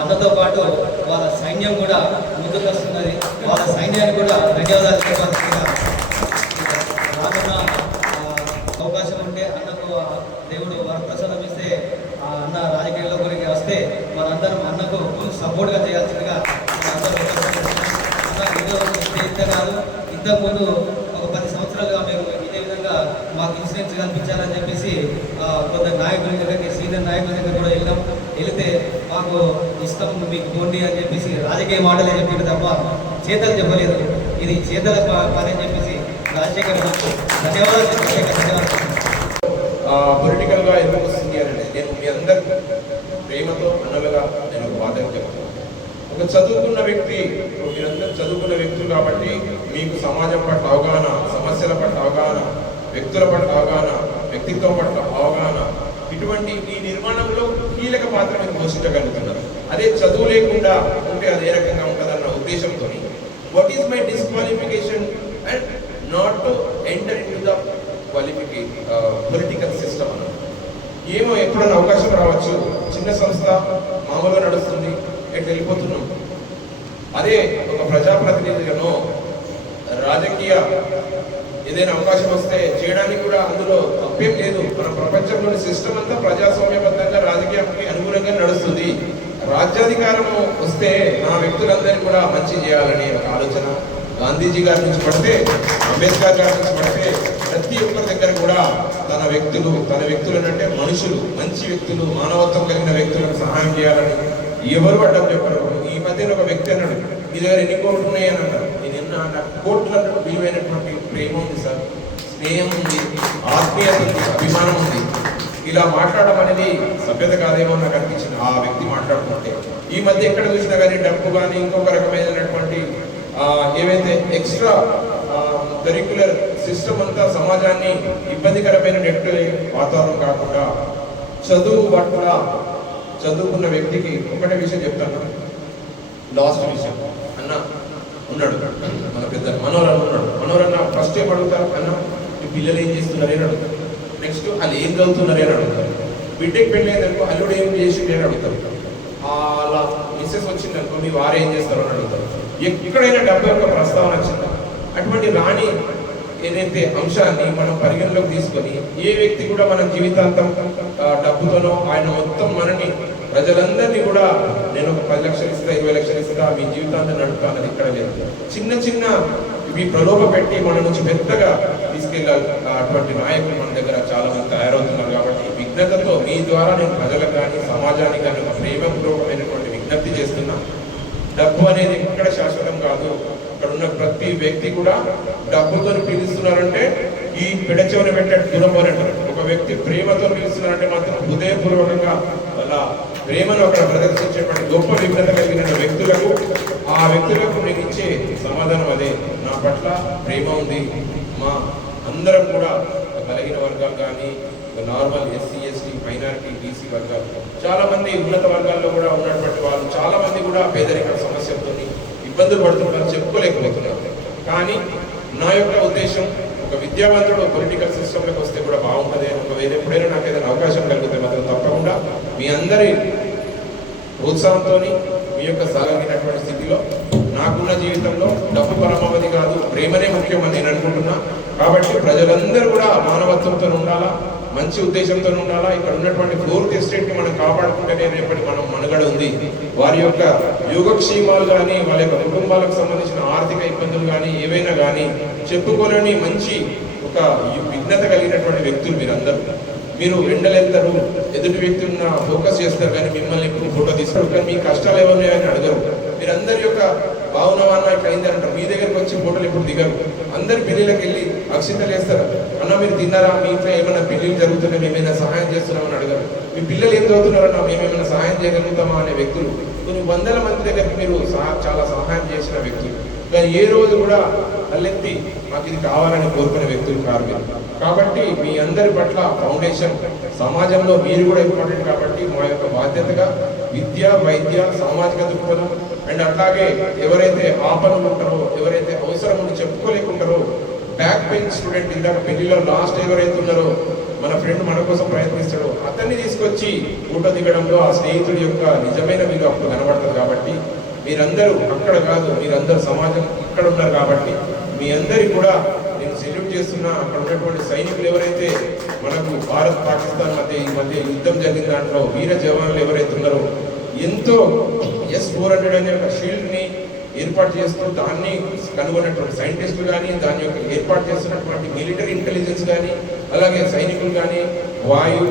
అన్నతో పాటు వాళ్ళ సైన్యం కూడా ముందుకు వస్తున్నది. వాళ్ళ సైన్యానికి కూడా ధన్యవాదాలు చెప్పాల్సిందిగా రానున్న అవకాశం ఉంటే అన్నకు దేవుడు వరప్రసాదం ఇస్తే అన్న రాజకీయాల్లో గురించి వస్తే మనందరం అన్నకు ఫుల్ సపోర్ట్గా చేయాల్సిందిగా అన్న ఇంత కాదు, ఇంతకుముందు ఒక 10 సంవత్సరాలుగా మేము ఇదే విధంగా మాకు ఇన్సూరెన్స్ కల్పించాలని చెప్పేసి కొందరు నాయకుల దగ్గరికి, సీనియర్ నాయకుల దగ్గర కూడా వెళితే మాకు ఇష్టం మీకు పోండి అని చెప్పేసి రాజకీయ మాటలే చెప్పారు తప్ప చేతలు చెప్పలేదు. ఇది చేతల పని అని చెప్పేసి రాజశేఖర్ ధన్యవాదాలు. పొలిటికల్గా ఎందుకు వస్తుంది అని నేను మీ అందరు ప్రేమతో అన్నలుగా నేను బాధగా చెప్తాను. ఒక చదువుకున్న వ్యక్తి, మీరందరూ చదువుకున్న వ్యక్తులు కాబట్టి మీకు సమాజం పట్ల అవగాహన, సమస్యల పట్ల అవగాహన, వ్యక్తుల పట్ల అవగాహన, వ్యక్తిత్వం పట్ల అవగాహన, ఇటువంటి ఈ నిర్మాణంలో కీలక పాత్ర మీరు పోషించగలుగుతున్నారు. అదే చదువు లేకుండా ఉంటే అది ఏ రకంగా ఉంటుందన్న ఉద్దేశంతో what is my disqualification and not to enter in to the political system అన్నది. ఏమో ఎప్పుడైనా అవకాశం రావచ్చు, చిన్న సంస్థ మామూలుగా నడుస్తుంది, ఎక్కడ వెళ్ళిపోతున్నాం. అదే ఒక ప్రజాప్రతినిధిగానో రాజకీయ ఏదైనా అవకాశం వస్తే చేయడానికి కూడా అందులో తప్పేం లేదు. మన ప్రపంచంలోని సిస్టమ్ అంతా ప్రజాస్వామ్యబద్ధంగా రాజకీయానికి అనుగుణంగా నడుస్తుంది. రాజ్యాధికారం వస్తే నా వ్యక్తులందరినీ కూడా మంచి చేయాలని ఒక ఆలోచన గాంధీజీ గారి నుంచి పడితే, అంబేద్కర్ గారి నుంచి పడితే ప్రతి ఒక్కరి దగ్గర కూడా తన వ్యక్తులు అంటే మనుషులు, మంచి వ్యక్తులు, మానవత్వం కలిగిన వ్యక్తులకు సహాయం చేయాలని ఎవరు అడ్డం చెప్పారు. ఈ మధ్యన ఒక వ్యక్తి అన్నాడు, మీ దగ్గర ఎన్ని కోట్లు ఉన్నాయని అన్నారు. నేను ఎన్న కోట్లు అన్నట్టు విలువైనటువంటి ప్రేమ ఉంది సార్, స్నేహం ఉంది, ఆత్మీయత ఉంది, అభిమానం ఉంది. ఇలా మాట్లాడడం అనేది సభ్యత కాదేమో నాకు అనిపించింది ఆ వ్యక్తి మాట్లాడుతుంటే. ఈ మధ్య ఎక్కడ చూసినా కానీ డబ్బు కానీ ఇంకొక రకమైనటువంటి ఏవైతే ఎక్స్ట్రా కరిక్యులర్ సిస్టమ్ అంతా సమాజాన్ని ఇబ్బందికరమైన నెట్టు వాతావరణం కాకుండా చదువు పట్ల చదువుకున్న వ్యక్తికి ఒకటే విషయం చెప్తాను. లాస్ట్ విషయం, అన్న ఉన్నాడు మన పెద్ద మనోరన్న ఫస్ట్ ఏం అడుగుతారు, అన్న మీ పిల్లలు ఏం చేస్తున్నారని అడుగుతారు. నెక్స్ట్ వాళ్ళు ఏం చదువుతున్నారని అడుగుతారు. బిడ్డకి పెళ్ళి అయిందనుకో అల్లుడు ఏం చేసింది అని అడుగుతారు. అలా మిస్సెస్ వచ్చిందనుకో మీ వారు ఏం చేస్తారు అని అడుగుతారు. ఎక్కడైనా డబ్బు యొక్క ప్రస్తావన వచ్చిందా? అటువంటి రాణి ఏదైతే అంశాన్ని మనం పరిగణలోకి తీసుకొని ఏ వ్యక్తి కూడా మన జీవితాంతం డబ్బుతోనో ఆయన మొత్తం మనని ప్రజలందరినీ కూడా నేను ఒక 10 లక్షలు ఇస్తా, 20 లక్షలు ఇస్తా, మీ జీవితాన్ని నడుపుతా అన్నది ఇక్కడ లేదు. చిన్న ఇవి ప్రలోభ పెట్టి మన నుంచి పెద్దగా తీసుకెళ్ళాలి. అటువంటి నాయకులు మన దగ్గర చాలా మంది తయారవుతున్నారు. కాబట్టి విజ్ఞతతో మీ ద్వారా నేను ప్రజలకు కానీ సమాజానికి కానీ ఒక ప్రేమపూర్వకమైనటువంటి విజ్ఞప్తి చేస్తున్నా. డబ్బు అనేది ఎక్కడ శాశ్వతం కాదు. ఇక్కడ ఉన్న ప్రతి వ్యక్తి కూడా డబ్బుతో పిలుస్తున్నారంటే ఈ పెడచెవిన పెట్టాడు దూరం అంటారు. ఒక వ్యక్తి ప్రేమతో పిలుస్తున్నారంటే మాత్రం హృదయపూర్వకంగా అలా ప్రేమను అక్కడ ప్రదర్శించేటువంటి గొప్ప విఘ్నత కలిగిన వ్యక్తులకు, ఆ వ్యక్తులకు నేను ఇచ్చే సమాధానం అదే, నా పట్ల ప్రేమ ఉంది. మా అందరం కూడా బలహీన వర్గాలు కానీ normal SC ST minority BC వర్గాలు, చాలా మంది ఉన్నత వర్గాల్లో కూడా ఉన్నటువంటి వాళ్ళు చాలా మంది కూడా పేదరిక సమస్యలతో ఇబ్బందులు పడుతున్నారు, చెప్పుకోలేకపోతున్నారు. కానీ నా యొక్క ఉద్దేశం, ఒక విద్యావంతుడు పొలిటికల్ సిస్టంలోకి వస్తే కూడా బాగుంటుంది. ఒకవేళ ఎప్పుడైనా నాకు ఏదైనా అవకాశం కలిగితే మాత్రం తప్పకుండా మీ అందరి ప్రోత్సాహంతో మీ యొక్క సాగలిగినటువంటి స్థితిలో నాకున్న జీవితంలో డబ్బు పరమావధి కాదు, ప్రేమనే ముఖ్యమని నేను అనుకుంటున్నా. కాబట్టి ప్రజలందరూ కూడా మానవత్వంతో ఉండాలా, మంచి ఉద్దేశంతో ఉండాలా. ఇక్కడ ఉన్నటువంటి 4th ఎస్టేట్ ని మనం కాపాడుకుంటేనే రేపటి మనం మనుగడ ఉంది. వారి యొక్క యోగక్షేమాలు కానీ, వాళ్ళ యొక్క కుటుంబాలకు సంబంధించిన ఆర్థిక ఇబ్బందులు కానీ, ఏవైనా కానీ చెప్పుకోలేని మంచి ఒక విఘ్నత కలిగినటువంటి వ్యక్తులు మీరందరూ. మీరు ఎండలెళ్తారు, ఎదుటి వ్యక్తులను ఫోకస్ చేస్తారు, కానీ మిమ్మల్ని ఎప్పుడు ఫోటో తీస్తారు, కానీ మీ కష్టాలు ఏమన్నాయని అడగరు. మీరందరి యొక్క భావనవాన్న ఇట్లా అయిందంటారు. మీ దగ్గరికి వచ్చి ఫోటోలు ఎప్పుడు దిగరు. అందరి పెళ్లిళ్ళకి వెళ్ళి అక్షింతలు వేస్తారు. అన్న మీరు తిన్నారా, మీ ఇంట్లో ఏమైనా పెళ్లిళ్ళు జరుగుతున్నాయి, మేమైనా సహాయం చేస్తున్నామని అడగరు. మీ పిల్లలు ఏం చదువుతున్నారన్నా, మేమేమైనా సహాయం చేయగలుగుతామా అనే వ్యక్తులు. కొన్ని వందల మంది దగ్గరికి మీరు చాలా సహాయం చేసిన వ్యక్తులు, కానీ ఏ రోజు కూడా తలెత్తి మాకు ఇది కావాలని కోరుకునే వ్యక్తులు కారు మీరు. కాబట్టి మీ అందరి పట్ల ఫౌండేషన్, సమాజంలో మీరు కూడా ఇంపార్టెంట్. కాబట్టి మా యొక్క బాధ్యతగా విద్య, వైద్య, సామాజిక దృక్పథం అండ్ అట్లాగే ఎవరైతే ఆపదలు ఉంటారో, ఎవరైతే అవసరం చెప్పుకోలేకుంటారో, బ్యాక్ పెయిన్ స్టూడెంట్, ఇందాక పెళ్లిలో లాస్ట్ ఎవరైతే ఉన్నారో మన ఫ్రెండ్ మన కోసం ప్రయత్నిస్తాడో అతన్ని తీసుకొచ్చి ఫోటో దిగడంలో ఆ స్నేహితుడి యొక్క నిజమైన విలువ అప్పుడు కనబడుతుంది. కాబట్టి మీరందరూ అక్కడ కాదు, మీరందరూ సమాజం ఇక్కడ ఉన్నారు కాబట్టి మీ అందరికీ కూడా నేను సెల్యూట్ చేస్తున్నా. అక్కడ ఉన్నటువంటి సైనికులు ఎవరైతే మనకు భారత్ పాకిస్తాన్ మధ్య యుద్ధం జరిగిన దాంట్లో వీర జవాన్లు ఎవరైతే ఉన్నారో ఎంతో S-400 అనే ఒక షీల్డ్ని ఏర్పాటు చేస్తూ దాన్ని కనుగొన్నటువంటి సైంటిస్టులు కానీ దాని యొక్క ఏర్పాటు చేస్తున్నటువంటి మిలిటరీ ఇంటెలిజెన్స్ కానీ అలాగే సైనికులు కానీ వాయు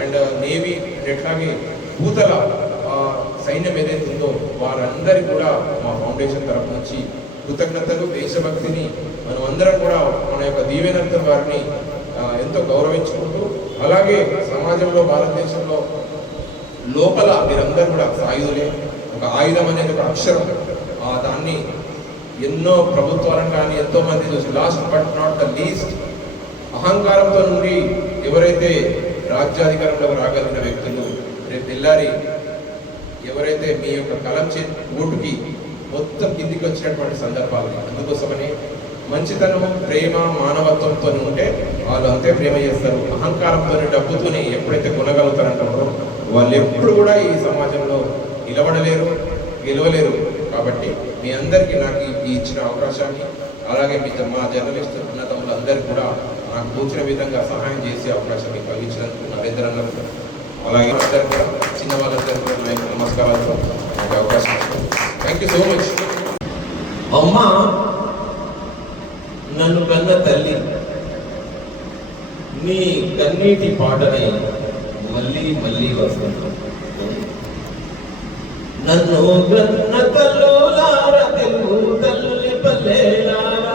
అండ్ నేవీ అండ్ అట్లాగే భూతల సైన్యం ఏదైతే ఉందో వారందరికీ కూడా మా ఫౌండేషన్ తరఫు నుంచి కృతజ్ఞతలు, దేశభక్తిని మనం అందరం కూడా మన యొక్క దీవెనంతో వారిని ఎంతో గౌరవించుకుంటూ అలాగే సమాజంలో భారతదేశంలో లోపల మీరందరూ కూడా సాయుధులే. ఒక ఆయుధం అనేది ఒక అక్షరం, దాన్ని ఎన్నో ప్రభుత్వాలను కానీ ఎంతో మంది చూసి last but not the least అహంకారంతో నుండి ఎవరైతే రాజ్యాధికారంలోకి రాగలిగిన వ్యక్తులు రేపు తెల్లారి ఎవరైతే మీ యొక్క కలం ఓటుకి మొత్తం కిందికి వచ్చినటువంటి సందర్భాలు. అందుకోసమని మంచితనం, ప్రేమ, మానవత్వంతో ఉంటే వాళ్ళు అంతే ప్రేమ చేస్తారు. అహంకారంతో డబ్బుతోనే ఎప్పుడైతే కొనగలుగుతారంటారో వాళ్ళు ఎప్పుడు కూడా ఈ సమాజంలో నిలబడలేరు, గెలవలేరు. కాబట్టి మీ అందరికీ నాకు ఈ ఇచ్చిన అవకాశాన్ని అలాగే మా జర్నలిస్ట్ ఉన్నతములందరికీ కూడా నాకు తోచిన విధంగా సహాయం చేసే అవకాశాన్ని కలిగించినందుకు నరేంద్రన్నకు అలాగే అందరికీ కూడా చిన్న వాళ్ళందరికీ కూడా నా నమస్కారాలతో నాకు అవకాశం. Thank you so much. అమ్మా నన్ను కన్న తల్లి, నీ కన్నీటి పాటని మళ్ళీ మళ్ళీ వస్తుంది. నన్ను కన్న తల్లులార తెలుగు తల్లి పల్లెలార,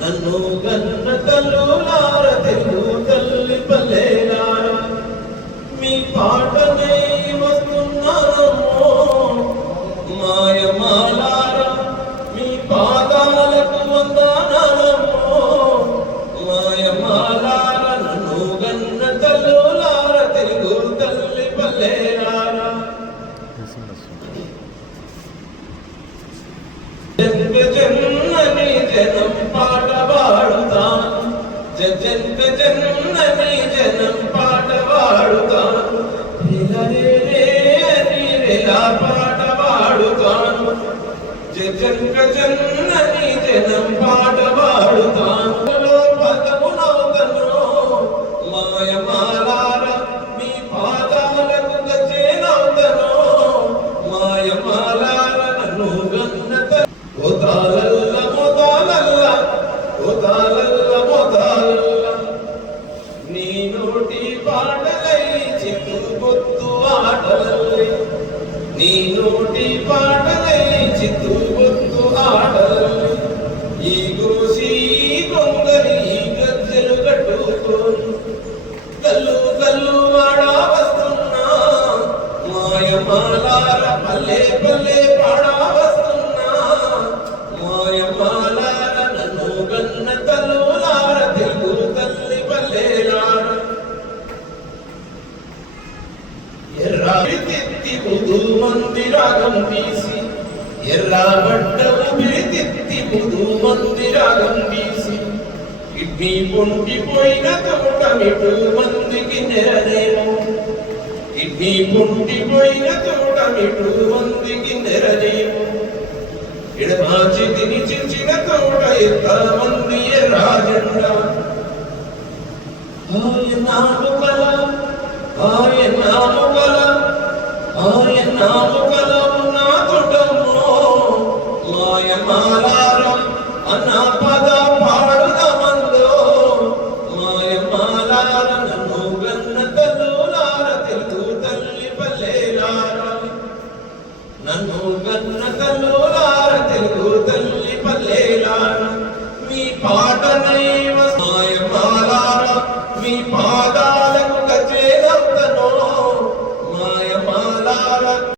నన్ను కన్న తల్లులార తెలుగు తల్లి పల్లెలార, మీ పాటనే వస్తున్నానమ్మో మాయమాలార, మీ పాదాలకు వందనాలమ్మో మాయమాలార, నన్ను కన్న తల్లులార తెలుగు తల్లి పల్లెలార. జన్మ జన్మని జనం పాట పాడుతాను, జన్మ జన్మని జనం పాట పాడుతాను, పాట పాడుతాను, జన్మ జన్మని జనం పాట పాడుతాను. పదమునవుతను మాయమాలార, మీ పాదాలకు గజేనవుతను మాయమాలార, నన్ను గన్నత మోతాలల్ల మోతాలల్ల మోతాలల్ల మోతాలల్ల, నీ నోటి పాటలై చిత్తు పొత్తు ఆటలల్లే, నీ నోటి పాటలై చిత్తు పొత్తు ఆటలల్లే, ఈ గోసి కొంగలి గజ్జెలు కట్టుకోను కల్లు కల్లు వాడా వస్తున్నా మాయమాలార, పల్లె పల్లె పాడా వస్తున్నా మాయమాలార, నన్ను గన్న తల్లులార తెలుగు తల్లి పల్లెలార. ఎర్రాబిరితిత్తి ముదు మంది రాగం తీసి, ఎర్రాబడ్డవు బిరితిత్తి ముదు మంది రాగం తీసి, కిడ్నీ పొంటిపోయిన తోట మిటు మందికి నెరనేమో, కిడ్నీ పొంటిపోయిన తోట మిటు మందికి నెరనేమో, ఎడమాచి తిని చించిన తోట ఎంత మంది రాజండా. ఆయనాము కల ఆయనాము కల ఆయనాము కల నా తోటమ్మో మాయమాలార, అన్న పద పాడుదమందో మాయమాలార, నన్ను గన్న తల్లులార తెలుగు తల్లి పల్లెలార, నన్ను గన్న తల్లులార తెలుగు